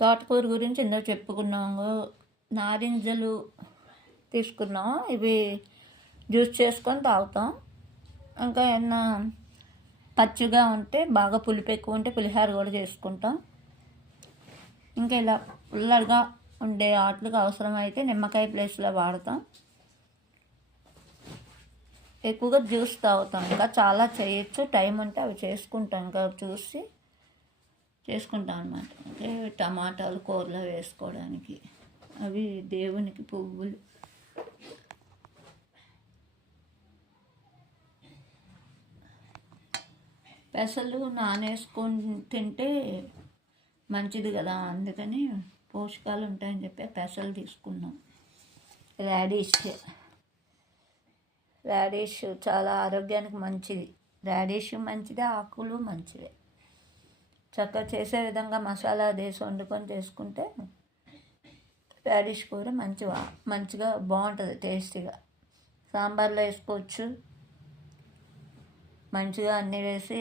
తోటకూర గురించి ఇందాక చెప్పుకున్నాము. నారింజలు తీసుకున్నాం, ఇవి జ్యూస్ చేసుకొని తాగుతాం. ఇంకా ఏమన్నా పచ్చిగా ఉంటే, బాగా పులుపు ఎక్కువ ఉంటే పులిహోర కూడా చేసుకుంటాం. ఇంకా ఇలా పుల్లగా ఉండే వాటికి అవసరమైతే నిమ్మకాయ ప్లేస్లో వాడతాం. ఎక్కువగా జ్యూస్ తాగుతాం. ఇంకా చాలా చేయొచ్చు, టైం ఉంటే అవి చేసుకుంటాం. ఇంకా చూసి చేసుకుంటాం అన్నమాట. అంటే టమాటాలు కూరలో వేసుకోవడానికి, అవి దేవునికి పువ్వులు. పెసలు నానేసుకొని తింటే మంచిది కదా, అందుకని పోషకాలు ఉంటాయని చెప్పి పెసలు తీసుకున్నాం. రాడిష్ చాలా ఆరోగ్యానికి మంచిది. రాడిష్ మంచిదే, ఆకులు మంచిదే. చక్కగా చేసే విధంగా మసాలా వేసి వండుకొని చేసుకుంటే రాడిష్ కూర మంచిగా బాగుంటుంది, టేస్టీగా. సాంబార్లో వేసుకోవచ్చు. మంచిగా అన్నీ వేసి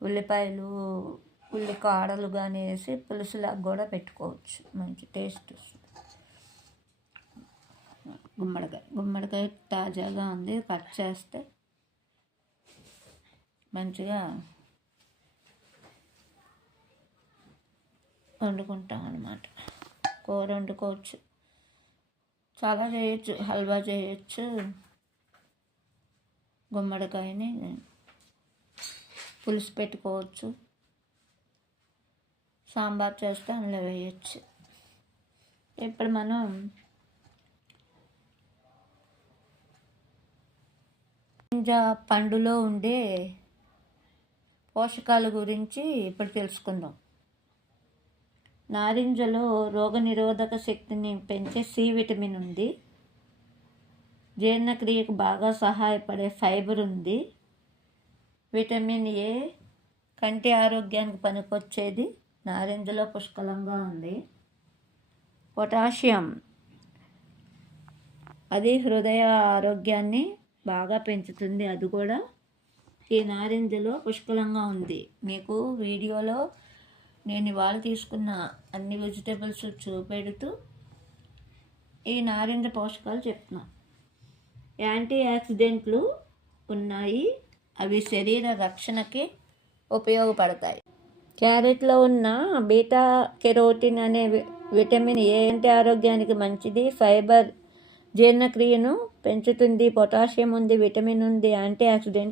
ఉల్లిపాయలు, ఉల్లి కాడలు కానీ వేసి పులుసులాగా కూడా పెట్టుకోవచ్చు, మంచి టేస్ట్ వస్తుంది. గుమ్మడికాయ తాజాగా ఉంది, కట్ చేస్తే మంచిగా వండుకుంటాం అన్నమాట. కూర వండుకోవచ్చు, చాలా చేయొచ్చు. హల్వా చేయొచ్చు, గుమ్మడికాయని పులుసు పెట్టుకోవచ్చు, సాంబార్ చేస్తే అందులో వేయచ్చు. ఇప్పుడు మనం నారింజ పండులో ఉండే పోషకాల గురించి ఇప్పుడు తెలుసుకుందాం. నారింజలో రోగనిరోధక శక్తిని పెంచే సి విటమిన్ ఉంది. జీర్ణక్రియకు బాగా సహాయపడే ఫైబర్ ఉంది. విటమిన్ ఏ కంటి ఆరోగ్యానికి పనికొచ్చేది నారింజలో పుష్కలంగా ఉంది. పొటాషియం, అది హృదయ ఆరోగ్యాన్ని బాగా పెంచుతుంది, అది కూడా ఈ నారింజలో పుష్కలంగా ఉంది. మీకు వీడియోలో నేను ఇవాళ తీసుకున్న అన్ని వెజిటేబుల్స్ చూపెడుతూ ఈ నారింజ పోషకాలు చెప్తున్నా. యాంటీ ఆక్సిడెంట్లు ఉన్నాయి, అవి శరీర రక్షణకి ఉపయోగపడతాయి. క్యారెట్లో ఉన్న బీటా కెరోటిన్ అనే విటమిన్ ఏ అంటే ఆరోగ్యానికి మంచిది. ఫైబర్ జీర్ణక్రియను పెంచుతుంది. పొటాషియం ఉంది, విటమిన్ ఉంది, యాంటీ ఆక్సిడెంట్